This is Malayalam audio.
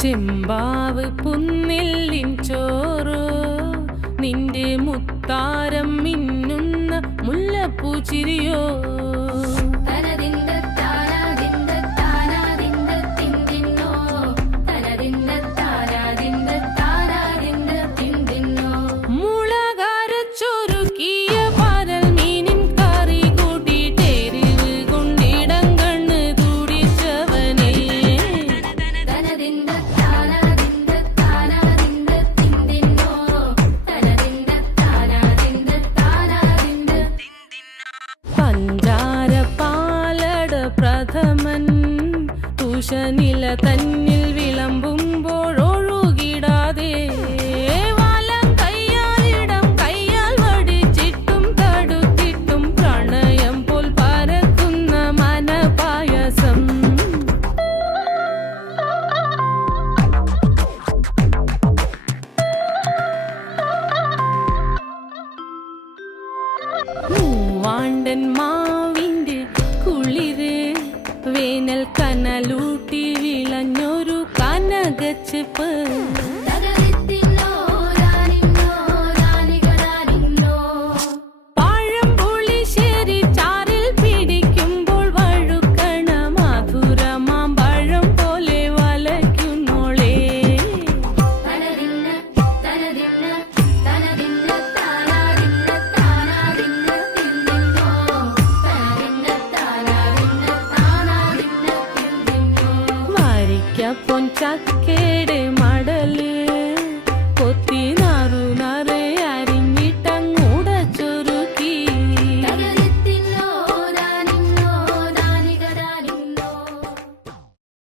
ചെമ്പാവ് പുന്നില്ലിൻ ചോറോ നിന്റെ മുത്താരം മിന്നുന്ന മുല്ലപ്പൂ ചിരിയോ പ്രഥമൻ തുഷനില തന്നിൽ വിളമ്പുമ്പോഴൊഴുകിടാതെ വലം കയ്യാലിടം കയ്യാൽ വടിച്ചിട്ടും തടുത്തിട്ടും പ്രണയം പോൽ പരക്കുന്ന മനപായസം മൂവാണ്ടൻ